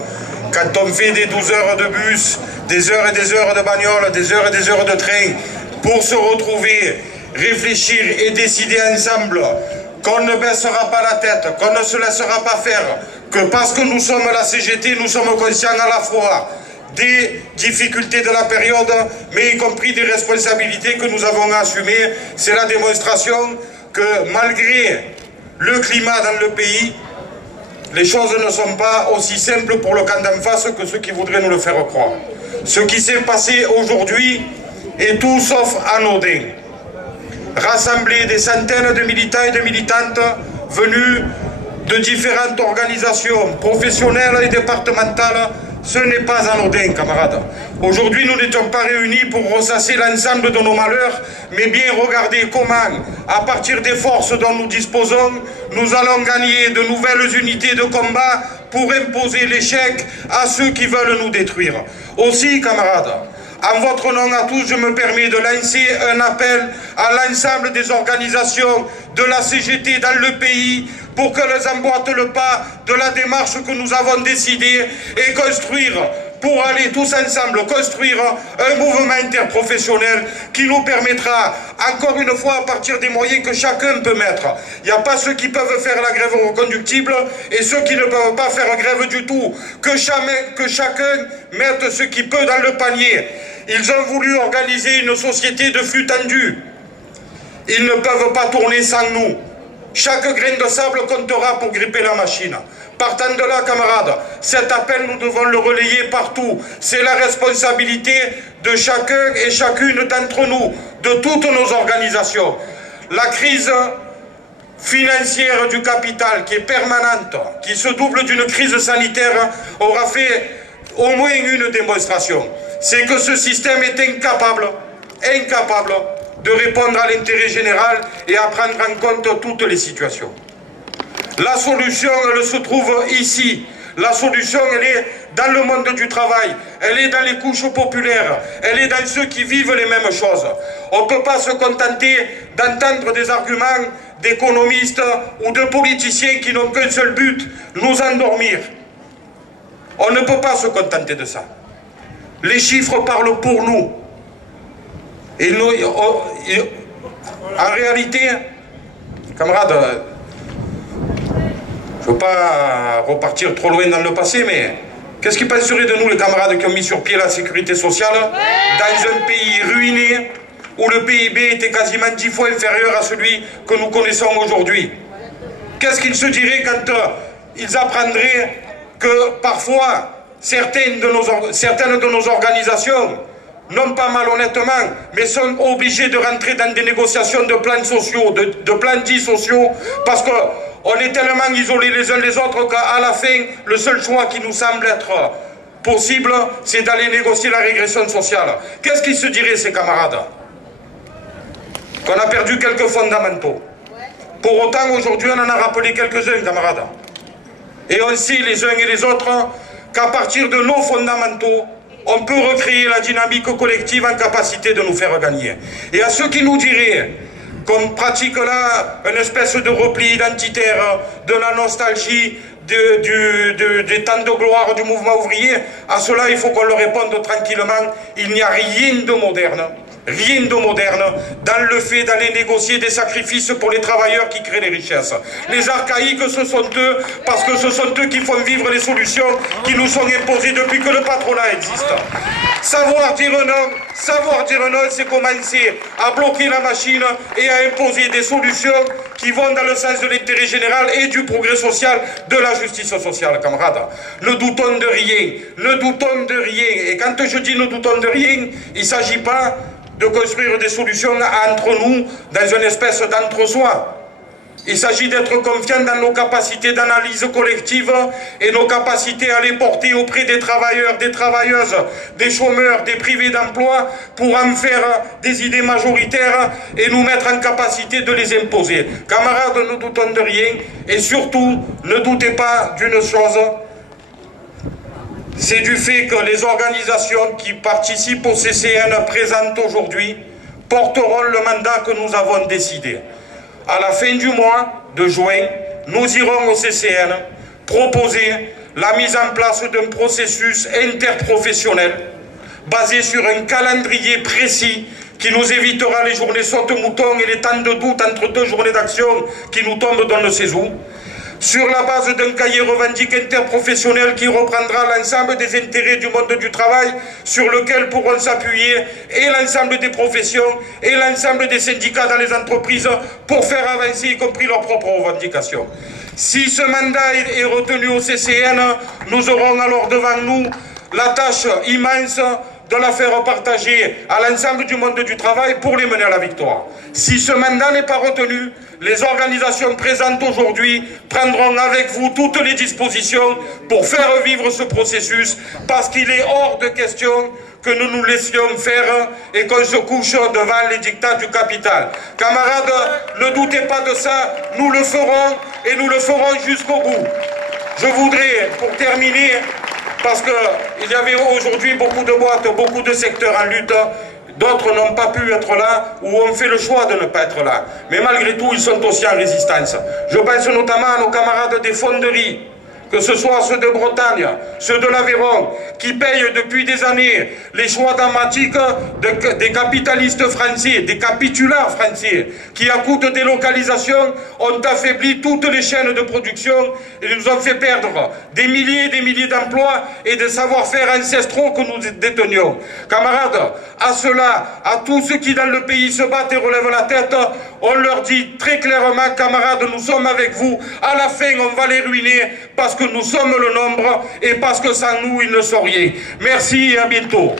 Quand on fait des 12 heures de bus, des heures et des heures de bagnole, des heures et des heures de train, pour se retrouver, réfléchir et décider ensemble qu'on ne baissera pas la tête, qu'on ne se laissera pas faire, que parce que nous sommes la CGT, nous sommes conscients à la fois des difficultés de la période, mais y compris des responsabilités que nous avons à assumer. C'est la démonstration que malgré le climat dans le pays, les choses ne sont pas aussi simples pour le camp d'en face que ceux qui voudraient nous le faire croire. Ce qui s'est passé aujourd'hui est tout sauf anodin. Rassembler des centaines de militants et de militantes venus de différentes organisations professionnelles et départementales, ce n'est pas anodin, camarades. Aujourd'hui, nous n'étions pas réunis pour ressasser l'ensemble de nos malheurs, mais bien regarder comment, à partir des forces dont nous disposons, nous allons gagner de nouvelles unités de combat pour imposer l'échec à ceux qui veulent nous détruire. Aussi, camarades, en votre nom à tous, je me permets de lancer un appel à l'ensemble des organisations de la CGT dans le pays pour qu'elles emboîtent le pas de la démarche que nous avons décidée et construire, pour aller tous ensemble construire un mouvement interprofessionnel qui nous permettra, encore une fois, à partir des moyens que chacun peut mettre. Il n'y a pas ceux qui peuvent faire la grève reconductible et ceux qui ne peuvent pas faire grève du tout. Que chacun mette ce qu'il peut dans le panier. Ils ont voulu organiser une société de flux tendu. Ils ne peuvent pas tourner sans nous. Chaque grain de sable comptera pour gripper la machine. Partant de là, camarades, cet appel, nous devons le relayer partout. C'est la responsabilité de chacun et chacune d'entre nous, de toutes nos organisations. La crise financière du capital, qui est permanente, qui se double d'une crise sanitaire, aura fait au moins une démonstration. C'est que ce système est incapable de répondre à l'intérêt général et à prendre en compte toutes les situations. La solution, elle se trouve ici. La solution, elle est dans le monde du travail, elle est dans les couches populaires, elle est dans ceux qui vivent les mêmes choses. On ne peut pas se contenter d'entendre des arguments d'économistes ou de politiciens qui n'ont qu'un seul but, nous endormir. On ne peut pas se contenter de ça. Les chiffres parlent pour nous. Et nous, en réalité, camarades, je ne veux pas repartir trop loin dans le passé, mais qu'est-ce qu'ils penseraient de nous, les camarades qui ont mis sur pied la sécurité sociale, dans un pays ruiné, où le PIB était quasiment 10 fois inférieur à celui que nous connaissons aujourd'hui? Qu'est-ce qu'ils se diraient quand ils apprendraient que parfois, certaines de nos organisations, non pas malhonnêtement, mais sont obligés de rentrer dans des négociations de plans sociaux, de plans dits sociaux, parce qu'on est tellement isolés les uns les autres qu'à la fin, le seul choix qui nous semble être possible, c'est d'aller négocier la régression sociale. Qu'est-ce qu'ils se diraient, ces camarades? Qu'on a perdu quelques fondamentaux. Pour autant, aujourd'hui, on en a rappelé quelques-uns, camarades. Et on sait les uns et les autres qu'à partir de nos fondamentaux, on peut recréer la dynamique collective en capacité de nous faire gagner. Et à ceux qui nous diraient qu'on pratique là une espèce de repli identitaire, de la nostalgie, des temps de gloire du mouvement ouvrier, à cela il faut qu'on leur réponde tranquillement, il n'y a rien de moderne. Rien de moderne dans le fait d'aller négocier des sacrifices pour les travailleurs qui créent les richesses. Les archaïques, ce sont eux, parce que ce sont eux qui font vivre les solutions qui nous sont imposées depuis que le patronat existe. Savoir dire non, c'est commencer à bloquer la machine et à imposer des solutions qui vont dans le sens de l'intérêt général et du progrès social, de la justice sociale, camarades. Ne doutons de rien, ne doutons de rien. Et quand je dis ne doutons de rien, il ne s'agit pas de construire des solutions entre nous dans une espèce d'entre-soi. Il s'agit d'être confiants dans nos capacités d'analyse collective et nos capacités à les porter auprès des travailleurs, des travailleuses, des chômeurs, des privés d'emploi pour en faire des idées majoritaires et nous mettre en capacité de les imposer. Camarades, ne doutons de rien et surtout ne doutez pas d'une chose, c'est du fait que les organisations qui participent au CCN présentes aujourd'hui porteront le mandat que nous avons décidé. À la fin du mois de juin, nous irons au CCN proposer la mise en place d'un processus interprofessionnel basé sur un calendrier précis qui nous évitera les journées saute-mouton et les temps de doute entre deux journées d'action qui nous tombent dans le séjour, sur la base d'un cahier revendique interprofessionnel qui reprendra l'ensemble des intérêts du monde du travail sur lequel pourront s'appuyer et l'ensemble des professions et l'ensemble des syndicats dans les entreprises pour faire avancer y compris leurs propres revendications. Si ce mandat est retenu au CCN, nous aurons alors devant nous la tâche immense de la faire partager à l'ensemble du monde du travail pour les mener à la victoire. Si ce mandat n'est pas retenu, les organisations présentes aujourd'hui prendront avec vous toutes les dispositions pour faire vivre ce processus, parce qu'il est hors de question que nous nous laissions faire et qu'on se couche devant les dictats du capital. Camarades, ne doutez pas de ça, nous le ferons et nous le ferons jusqu'au bout. Je voudrais, pour terminer, parce qu'il y avait aujourd'hui beaucoup de boîtes, beaucoup de secteurs en lutte, d'autres n'ont pas pu être là ou ont fait le choix de ne pas être là. Mais malgré tout, ils sont aussi en résistance. Je pense notamment à nos camarades des fonderies, que ce soit ceux de Bretagne, ceux de l'Aveyron, qui payent depuis des années les choix dramatiques des capitalistes français, des capitulars français, qui à coup de délocalisation ont affaibli toutes les chaînes de production et nous ont fait perdre des milliers et des milliers d'emplois et de savoir-faire ancestraux que nous détenions. Camarades, à ceux-là, à tous ceux qui dans le pays se battent et relèvent la tête, on leur dit très clairement, camarades, nous sommes avec vous, à la fin on va les ruiner parce que nous sommes le nombre et parce que sans nous ils ne sont rien. Merci et à bientôt.